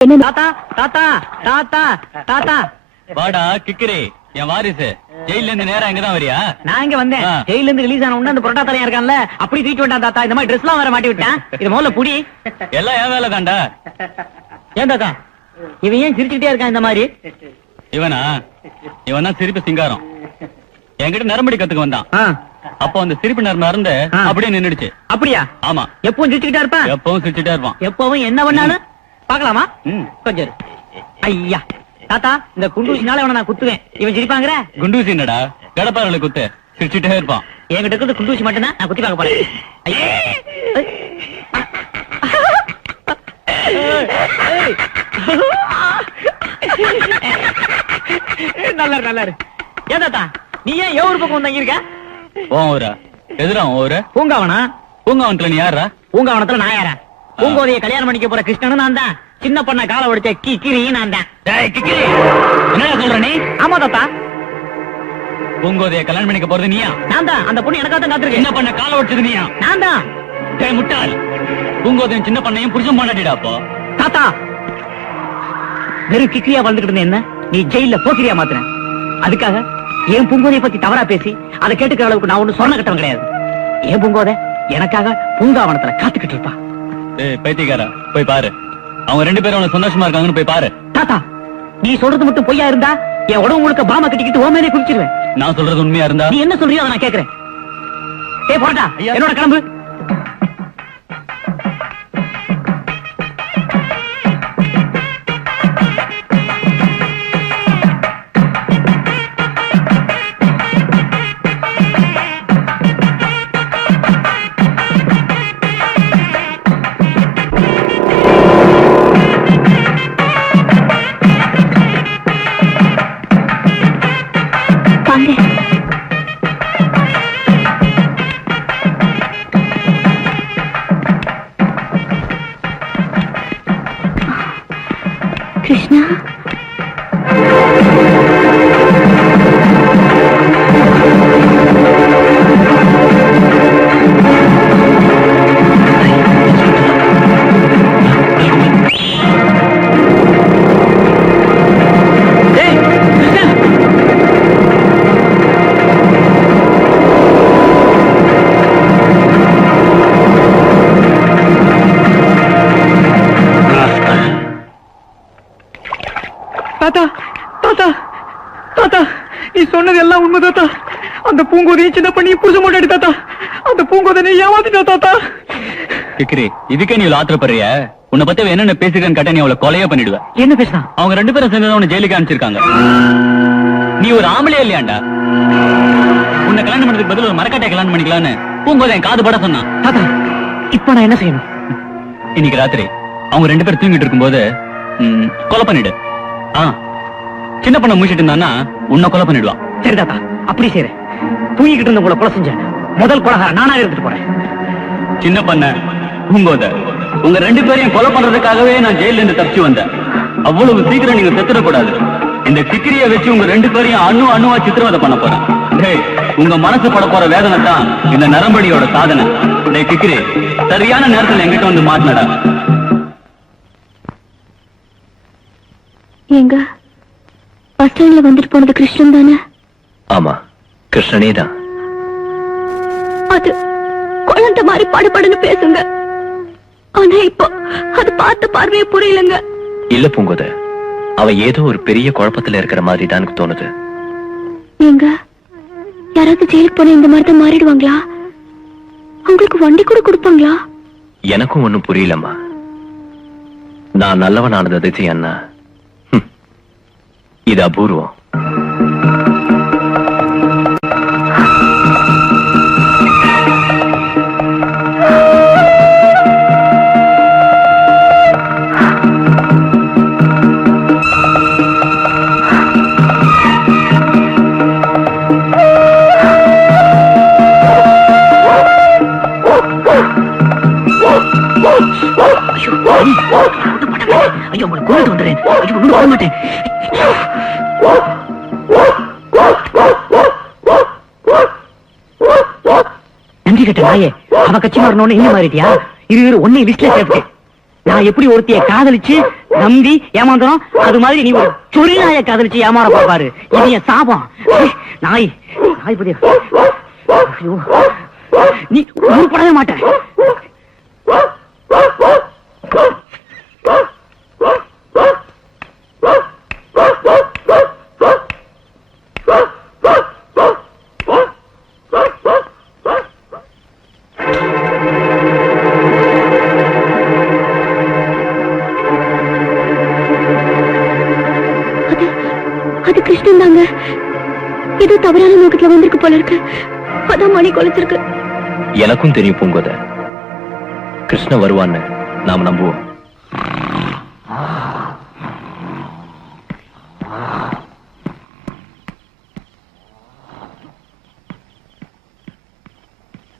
தாத்தா தாத்தா தாத்தா தாத்தா வாடா கிக்கிரி, என் வாரிசு. ஜெயில இருந்து நேரா இங்கதான் வரியா? நான் இங்க வந்தேன். ஜெயில இருந்து ரிலீஸ் ஆன உடனே அந்த புரோட்டா தலையா இருக்கான்ல, அப்படி தூக்கி விட்டான் தாத்தா. இந்த மாதிரி ட்ரெஸ் எல்லாம் வேற மாட்டி விட்டான். இது முதல்ல புடி. எல்லாம் என் வேலை தாண்டா. ஏன் தாத்தா இவன் ஏன் சிரிச்சுக்கிட்டே இருக்கான் இந்த மாதிரி? இவனா? இவன் தான் சிரிப்பு சிங்காரம். என்கிட்ட நரம்படி கத்துக்க வந்தான். அப்போ அந்த சிரிப்பு நரம்பு அப்படியே நின்னுடுச்சு. அப்படியா? ஆமா. எப்பவும் சிரிச்சுக்கிட்டே இருப்பான். எப்பவும் சிரிச்சுட்டே இருப்பான். எப்பவும் என்ன பண்ணாலும் பாக்கலாமா? கொஞ்சம் இரு. ஐயா தாத்தா, இந்த குண்டூசினால இவனை நான் குத்துவேன். இவன் சிரிப்பாங்கிற? குண்டூசி என்னடா, கடப்பாறையில குத்து சிரிச்சுட்டே இருப்பான். என்கிட்ட இருக்கிறது குண்டூசி மட்டும்தான். நான் குத்தி பார்க்க போறேன். நல்லாரு நல்லாரு. ஏன் தாத்தா நீ ஏன் ஊரு பக்கம் வந்து இருக்க? ஊரா? எதிரா ஊரு? பூங்காவனா? பூங்காவனத்துல நீ யாரா? பூங்காவனத்துல நான் யாரா? பூங்கோதைய கல்யாணம் பண்ணிக்க போற கிருஷ்ணனும் நான் தான். சின்ன பொண்ண கால உடைச்ச கிக்கிரி நான் தான். என்ன சொல்ற நீ? ஆமா தாத்தா. பூங்கோதைய கல்யாணம் பண்ணிக்க போறது நீயா? நான் தான். அந்த பொண்ணு எனக்காக தான் காத்திருக்கு. சின்ன பண்ண கால உடைச்சது நீயா? நான் தான். முட்டாள். பூங்கோதையும் சின்ன பண்ணையும் புருஷன் மாட்டாடிடா. அப்போ தாத்தா வெறும் கிக்கிரியா வந்துகிட்டு இருந்த என்ன நீ ஜெயில போக்கிரியா மாத்துற. அதுக்காக என் பூங்கோதைய பத்தி தவறா பேசி அதை கேட்டுக்கிற அளவுக்கு நான் ஒண்ணு சொன்ன கட்டவன் கிடையாது. என் பூங்கோதை எனக்காக பூங்காவனத்துல காத்துக்கிட்டு இருப்பா. பைத்தியக்காரா, போய் பாரு. அவங்க ரெண்டு பேரும் அவன சந்தோஷமா இருக்காங்கன்னு போய் பாரு. தாத்தா நீ சொல்றது மட்டும் பொய்யா இருந்தா என் உடம்பு முழுக்க பாம கட்டிக்கிட்டு ஓ மேலே குடிச்சிருவேன். நான் சொல்றது உண்மையா இருந்தா நீ என்ன சொல்றியோ அதை நான் கேக்குறேன். போட்டா என்னோட கிளம்பு. கிருஷ்ணா, தாத்தா தாத்தா தாத்தா நீ சொன்னது எல்லாம் உண்மை தாத்தா. அந்த பூங்கோதையை சின்ன பண்ணி புருஷ மாட்டாடி தாத்தா. அந்த பூங்கோதை நீ ஏமாத்திட்டா தாத்தா. கிக்கிரி, இதுக்கே நீ ஆத்திரப்படுறிய? உன்னை பத்தி என்னென்ன பேசுகிறேன்னு கேட்டா நீ அவளை கொலையா பண்ணிடுவ. என்ன பேசுனா? அவங்க ரெண்டு பேரும் சேர்ந்து உன்னை ஜெயிலுக்கு அனுப்பிச்சிருக்காங்க. நீ ஒரு ஆம்பளையா இல்லையாண்டா? உன்னை கல்யாணம் பண்ணதுக்கு பதில் ஒரு மரக்காட்டையை கல்யாணம் பண்ணிக்கலான்னு பூங்கோதை என் காது பட சொன்னான். தாத்தா இப்ப நான் என்ன செய்யணும்? இன்னைக்கு ராத்திரி அவங்க ரெண்டு பேரும் தூங்கிட்டு இருக்கும்போது கொலை பண்ணிடு. சின்ன பண்ண முடிச்சிட்டு இருந்தான்னா உன்னை கொலை பண்ணிடுவான். சரி தாத்தா, அப்படி செய்றேன். தூங்கிக்கிட்டு இருந்த உங்களை கொலை செஞ்சேன். முதல் கொலைகார நானாக எடுத்துட்டு போறேன். சின்ன பண்ண பூங்கோதை, உங்க ரெண்டு பேரையும் கொலை பண்றதுக்காகவே நான் ஜெயில இருந்து தப்பிச்சு வந்தேன். அவ்வளவு சீக்கிரம் நீங்க செத்துடக்கூடாது. இந்த கிக்கிரிய வச்சு உங்க ரெண்டு பேரையும் அணுவா சித்திரவதை பண்ண போறேன். உங்க மனசு பட போற வேதனை தான் இந்த நரம்படியோட சாதனை. கிக்கிரி, சரியான நேரத்தில் எங்கிட்ட வந்து மாட்டினடா. எங்க பஸ் ஸ்டாண்ட்ல வந்துட்டு போனது கிருஷ்ணன் தானே? ஆமா, கிருஷ்ணனே தான். அது குழந்தை மாதிரி படுபடுன்னு பேசுங்க. ஆனா இப்போ அது பார்த்த பார்வையே புரியலங்க. இல்ல பூங்கோத, அவ ஏதோ ஒரு பெரிய குழப்பத்துல இருக்கிற மாதிரி தான் எனக்கு தோணுது. எங்க யாராவது ஜெயிலுக்கு போன இந்த மாதிரி தான் மாறிடுவாங்களா? அவங்களுக்கு வண்டி கூட கொடுப்பாங்களா? எனக்கும் ஒண்ணும் புரியலம்மா. நான் நல்லவனானது அதிசயம்னா இது அபூர்வம். ஐயோ உங்களை கொண்டு வந்துடுறேன். ஐயோ ஒண்ணு வர மாட்டேன். நன்றி கட்ட நாயே, அவ கட்சி மாறணும்னு என்ன மாறிட்டியா? இது ஒன்னே லிஸ்ட்ல சேர்த்து. நான் எப்படி ஒருத்திய காதலிச்சு நம்பி ஏமாந்தோம். அது மாதிரி நீ ஒரு சொரிநாயை காதலிச்சு ஏமாற பாப்பாரு. இது என் சாபம். நாய் நாய் புதிய நீ உருப்படவே மாட்ட. அது கிருஷ்ணன் தாங்க. ஏதோ தவறான நோக்கத்துல வந்திருக்கு போல இருக்கு. அதான் மணி கொலைச்சிருக்கு. எனக்கும் தெரியும் பூங்கோத, கிருஷ்ண வருவான்னு நாம நம்புவோம்.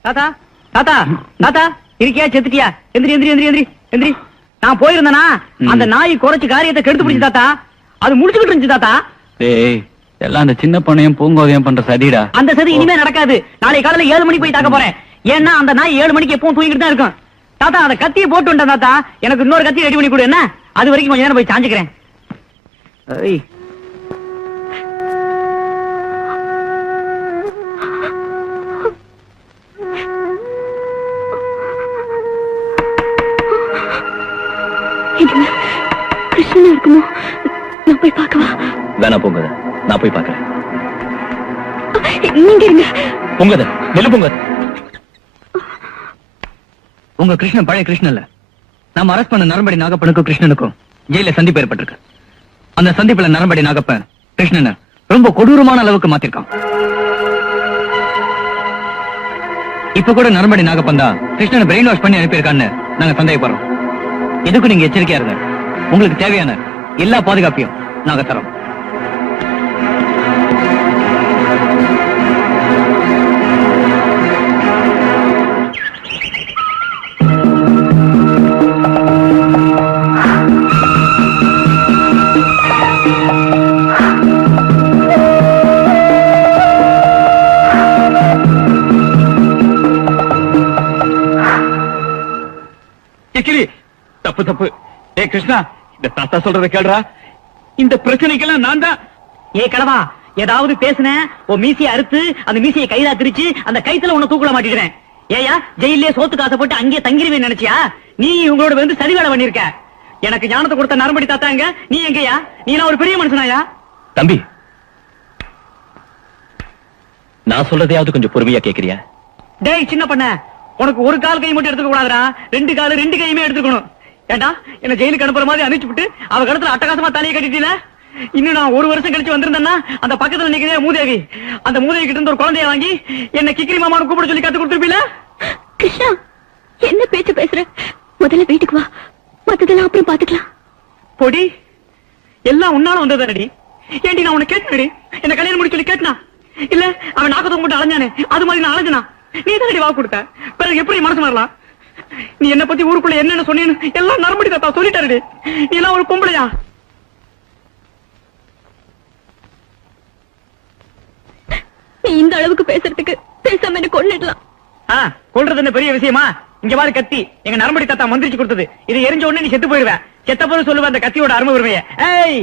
தாத்தா தாத்தா தாத்தா இருக்கியா? செத்துட்டியா? எந்திரி எந்திரி எந்திரி எந்திரி எந்திரி. நான் போயிருந்தேனா அந்த நாய் குறைச்சு காரியத்தை கெடுத்து பிடிச்சு தாத்தா. அது முடிச்சுக்கிட்டு இருந்துச்சு தாத்தா. டேய், எல்லாம் அந்த சின்ன பொண்ணையும் பூங்கோதையும் பண்ற சதிடா. அந்த சதி இனிமே நடக்காது. நாளை காலையில 7 மணிக்கு போய் தாக்க போறேன். ஏன்னா அந்த நாய் 7 மணிக்கு எப்பவும் தூங்கிட்டு தான் இருக்கும். தாத்தா அந்த கத்தியை போட்டு வந்தேன் தாத்தா. எனக்கு இன்னொரு கத்தி ரெடி பண்ணி கொடு. என்ன அது வரைக்கும் கொஞ்ச நேரம் போய் சாஞ்சுக்கிறேன். ஏய், இதுல கிருஷ்ணனா இருக்குமோ? நான் போய் பார்க்கவா? வேணா பூங்கோத, நான் போய் பார்க்கறேன். நீங்க இருங்க. பூங்கோத, நெல்லு பூங்கோத. உங்க கிருஷ்ணன் பழைய கிருஷ்ணன் இல்ல. நாம அரஸ்ட் பண்ண நரம்படி நாகப்பனுக்கும் கிருஷ்ணனுக்கும் ஜெயில சந்திப்பு ஏற்பட்டிருக்கு. அந்த சந்திப்புல நரம்படி நாகப்பன் கிருஷ்ணனை ரொம்ப கொடூரமான அளவுக்கு மாத்திருக்கான். இப்ப கூட நரம்படி நாகப்பன் தான் கிருஷ்ணனை பிரெயின் வாஷ் பண்ணி அனுப்பியிருக்கான்னு நாங்க சந்தேகப்படுறோம். எதுக்கு நீங்க எச்சரிக்கையா இருங்க. உங்களுக்கு தேவையான எல்லா பாதுகாப்பையும் நாங்க தரோம். தப்பு தப்பு. ஏ கிருஷ்ணா, இந்த தாத்தா சொல்றத கேளுடா. இந்த பிரச்சனைக்கெல்லாம் நான் தான். ஏ கடவா, ஏதாவது பேசுன உன் மீசையை அறுத்து அந்த மீசையை கைதா திரிச்சு அந்த கைத்துல உன்னை தூக்குல மாட்டிடுறேன். ஏயா ஜெயிலே சோத்துக்கு ஆசைப்பட்டு அங்கேயே தங்கிருவேன் நினைச்சியா? நீ உங்களோட வந்து சதி வேலை பண்ணிருக்க. எனக்கு ஞானத்தை கொடுத்த நரம்படி தாத்தா எங்க? நீ எங்கயா? நீ நான் ஒரு பெரிய மனுஷனாயா? தம்பி, நான் சொல்றதையாவது கொஞ்சம் பொறுமையா கேக்குறியா? டேய் சின்ன பண்ண, உனக்கு ஒரு கால் கை மட்டும் எடுத்துக்க கூடாதுடா. 2 கால் 2 கையுமே எடுத்துக்கணும். ஏண்டா என்ன ஜெயிலுக்கு அனுப்புற மாதிரி அனுப்பிச்சுட்டு அவ கடத்துல அட்டகாசமா தலையை கட்டிட்டீல. இன்னும் நான் 1 வருஷம் கழிச்சு வந்திருந்தேன்னா அந்த பக்கத்துல நிக்கிறே மூதேவி, அந்த மூதேவி கிட்ட இருந்து ஒரு குழந்தைய வாங்கி என்ன கிக்கிரி மாமான்னு கூப்பிட சொல்லி கத்து கொடுத்துருப்பீல. கிருஷ்ணா, என்ன பேச்சு பேசுற? முதல்ல வீட்டுக்கு வா, மத்ததெல்லாம் அப்புறம் பாத்துக்கலாம். பொடி, எல்லாம் உன்னால வந்ததானடி. ஏண்டி நான் உன்னை கேட்டனடி? என்ன கல்யாணம் முடிச்சு சொல்லி கேட்டனா? இல்ல அவன் நாக்கத்தவங்க மட்டும் அலைஞ்சானே அது மாதிரி நான் அலைஞ்சனா? நீ தானடி வா கொடுத்த. பிறகு எப்படி மனசு வரலாம்? நீ என்ன பத்தி ஊருக்குள்ள என்னன்னு சொன்னேன்னு எல்லாம் நரம்படி தாத்தா சொல்லிட்டாருடி. நீ எல்லாம் ஒரு பொம்பளையா? நீ இந்த அளவுக்கு பேசுறதுக்கு பேசாம என்ன கொன்னிடலாம். கொல்றது என்ன பெரிய விஷயமா? இங்க பாரு கத்தி, எங்க நரம்படி தாத்தா மந்திரிச்சு கொடுத்தது. இது எரிஞ்ச உடனே நீ செத்து போயிருவ. செத்த போது சொல்லுவ அந்த கத்தியோட அருமை உரிமைய. ஏய்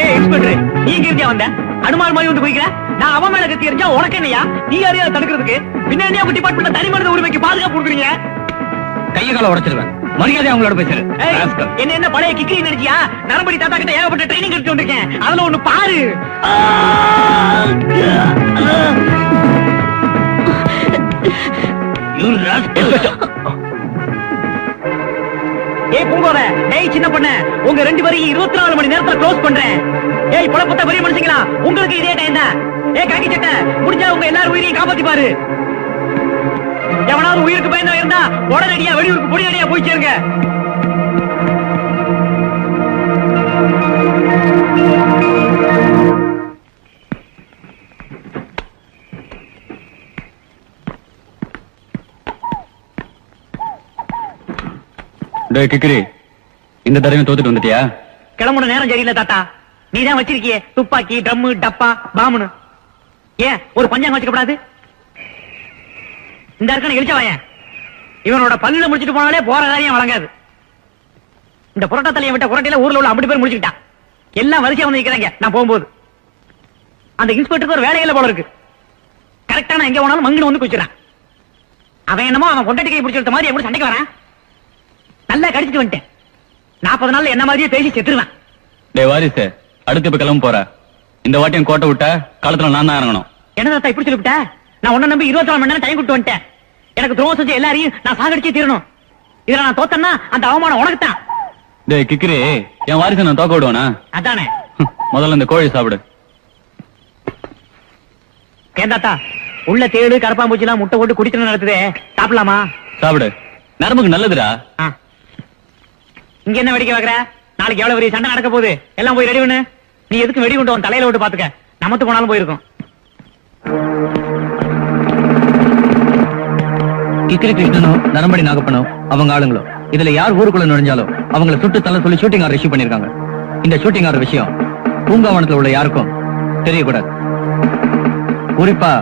ஏய் இன்ஸ்பெக்டர், நீங்க இருந்தியா வந்த? அனுமார் மாதிரி வந்து போய்க்கிற. நான் அவன் மேல கத்தி எரிஞ்சா உனக்கு என்னையா? நீ யாரையா தடுக்கிறதுக்கு? பின்னாடியா டிபார்ட்மெண்ட் தனி மனித உரிமைக்கு பாதுகாப்பு கொடுக்குறீங்க? கைய கால உடைச்சிருவேன். மரியாதை அவங்களோட பேசுறேன். என்ன பழைய கிக்கிரி நினைச்சியா? நரம்படி தாத்தா கிட்ட ஏகப்பட்ட ட்ரைனிங் எடுத்து வந்திருக்கேன். அதுல ஒண்ணு பாரு. ஏய் பூங்கோத, டேய் சின்ன பொண்ணு, உங்க 2 பேரையும் 24 மணி நேரத்துல க்ளோஸ் பண்றேன். ஏய் புலப்பட்ட பெரிய மனுஷங்களா, உங்களுக்கு இதே டைம் தான். ஏய் காக்கி சட்டை, முடிஞ்சா உங்க எல்லாரும் உயிரையும் காப்பாத்தி பாரு. எவனாவது உயிருக்கு பயந்தா இருந்தா உடனடியா வெளியூருக்கு பொடியடியா போய் சேருங்க. டேய் கிக்கிரி, இந்த தடவை தோத்துட்டு வந்துட்டியா? கிளம்புன நேரம் சரியில்லை தாத்தா. நீதான் வச்சிருக்கியே துப்பாக்கி, ட்ரம், டப்பா, பாம்புன்னு. ஏன் ஒரு பஞ்சாங்க வச்சுக்கப்படாது? இந்த இருக்கான இழிச்சவாயன், இவனோட பல்லுல முடிச்சிட்டு போனாலே போற காரியம் வழங்காது. இந்த புரோட்டா தலையை விட்ட புரோட்டையில ஊர்ல உள்ள 50 பேர் முடிச்சுக்கிட்டான். எல்லாம் வரிசையா வந்து நிக்கிறாங்க. நான் போகும்போது அந்த இன்ஸ்பெக்டருக்கு ஒரு வேலையில போல இருக்கு. கரெக்டா நான் எங்க போனாலும் மங்குன்னு வந்து குச்சிறான். அவன் என்னமோ அவன் கொண்டாட்டி கை பிடிச்சிருந்த மாதிரி எப்படி சண்டைக்கு வரான். நல்லா கடிச்சிட்டு வந்துட்டேன். 40 நாள்ல என்ன மாதிரியே பேசி செத்துருவேன். டே வாரிசு, அடுத்து இப்ப கிளம்ப போற. இந்த வாட்டியும் கோட்டை விட்ட காலத்துல நான் தான் இறங்கணும். என்ன தாத்தா இப்படி சொல்லிவிட்ட? நான் உன்ன நம்பி 24 மணி நேரம் டைம் கொடுத்து வந்துட்டேன். எனக்கு துரோகம் செஞ்ச எல்லாரையும் நான் சாகடிச்சே தீரணும். இதுல நான் தோத்தேன்னா அந்த அவமானம் உனக்கு தான். டேய் கிக்கிரி, என் வாரிசை நான் தோக்க விடுவேனா? அதானே. முதல்ல இந்த கோழி சாப்பிடு. ஏன் தாத்தா உள்ள தேடு கரப்பாம்பூச்சி எல்லாம் முட்டை போட்டு குடிக்கணும் நடத்துதே, சாப்பிடலாமா? சாப்பிடு, நரம்புக்கு நல்லதுடா. இங்க என்ன வெடிக்க வைக்கிற? நாளைக்கு எவ்வளவு பெரிய சண்டை நடக்க போகுது. எல்லாம் போய் ரெடி பண்ணு. நீ எதுக்கு வெடி கொண்டு தலையில விட்டு பாத்துக்க. நமத்து போனாலும் போயிருக்கும். கிக்கிரி கிருஷ்ணனும் நரம்படி நாகப்பனும் அவங்க ஆளுங்களும் இதுல யார் ஊருக்குள்ள நுழைஞ்சாலும் அவங்களை சுட்டு தள்ள சொல்லி ஷூட்டிங் ஆர்டர் இஷ்யூ பண்ணிருக்காங்க. இந்த ஷூட்டிங் ஆர்டர் விஷயம் பூங்காவனத்துல உள்ள யாருக்கும் தெரியக்கூடாது. குறிப்பா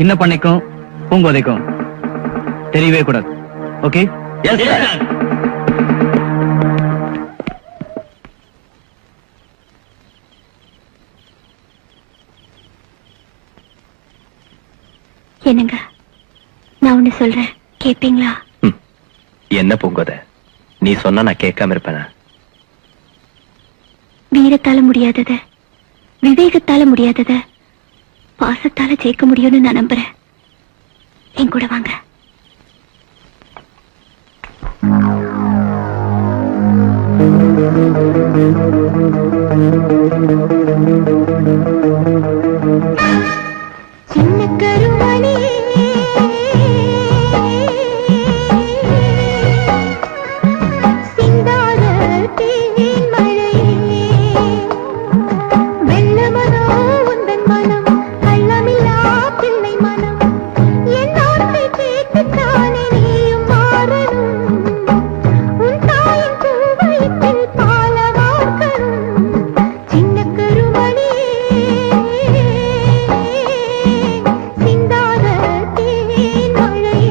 சின்ன பண்ணைக்கும் பூங்கோதைக்கும் தெரியவே கூடாது. ஓகே? என்னங்க, நான் ஒண்ணு சொல்றேன், கேப்பீங்களா? என்ன பூங்கோத, நீ சொன்னா நான் கேட்காம இருப்பேனா? வீரத்தால முடியாதத, விவேகத்தால முடியாதத பாசத்தால ஜெயிக்க முடியும்னு நான் நம்புறேன். என் கூட வாங்க. சின்ன கருமணி சிந்தாத தேன் மழை வெள்ளமனோ உந்தன் மனம் கள்ளமில்லா பிள்ளை மனம் என் நாட்டை கேட்டுத்தானே நீயும் மாறணும். உன் தாயின் பூவயத்தில் பால வார்க்கணும். சின்ன கருமணி சிந்தாத தேன் மழையே.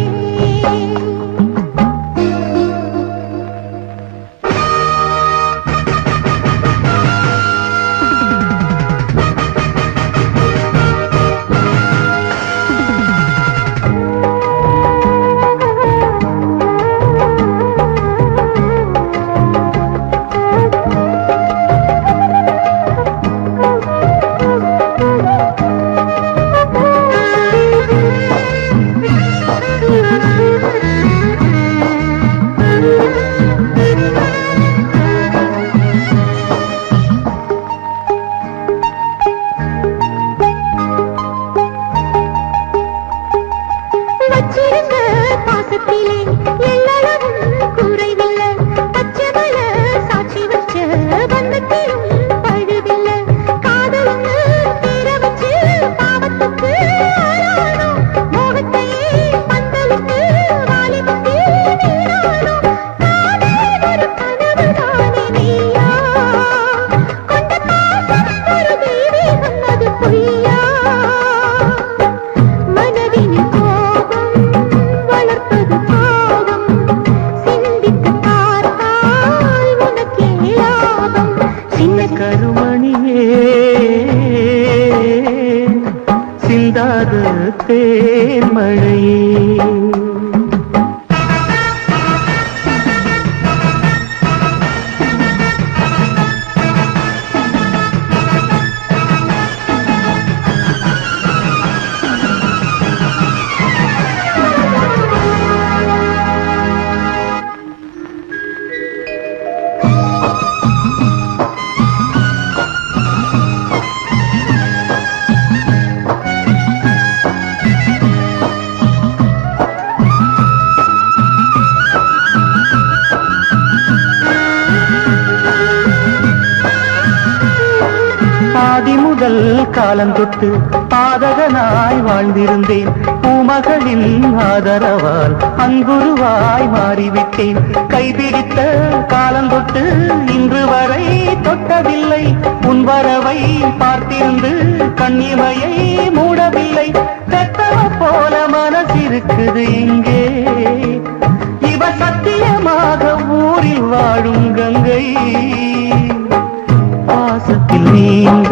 வச்சிருந்த பாசத்திலே எல்லளவும் குறைவில்லை. பச்சைமல சாட்சி வச்ச பந்தத்திலும் பழுதில்லை. காதலுன்னு தீர வச்சு பாவத்துக்கு ஆளானோ. மோகத்தையே பந்தலுக்கு வாலிபத்தில் நீரானோ. காதல் ஒரு கனவுதானே மெய்யா. கொண்ட பாசம் ஒரு தெய்வீகம் அது பொய்யா. மனதினில் கோபம் வளர்ப்பது பாவம். சிந்தித்து பார்த்தால் உனக்கே லாபம். சின்ன கருமணியே சிந்தாத தேன் மழையே. ஆதி முதல் காலம் தொட்டு பாதகனாய் வாழ்ந்திருந்தேன். பூமகளின் ஆதரவால் அன்புருவாய் மாறிவிட்டேன். கைபிடித்த காலம் தொட்டு இன்று வரை தொட்டதில்லை. உன் வரவை பார்த்திருந்து கண்ணிமையை மூடவில்லை. பெத்தவ போல மனசிருக்குது இங்கே. இவ சத்தியமாக ஊரில் வாழும் கங்கை. நீந்த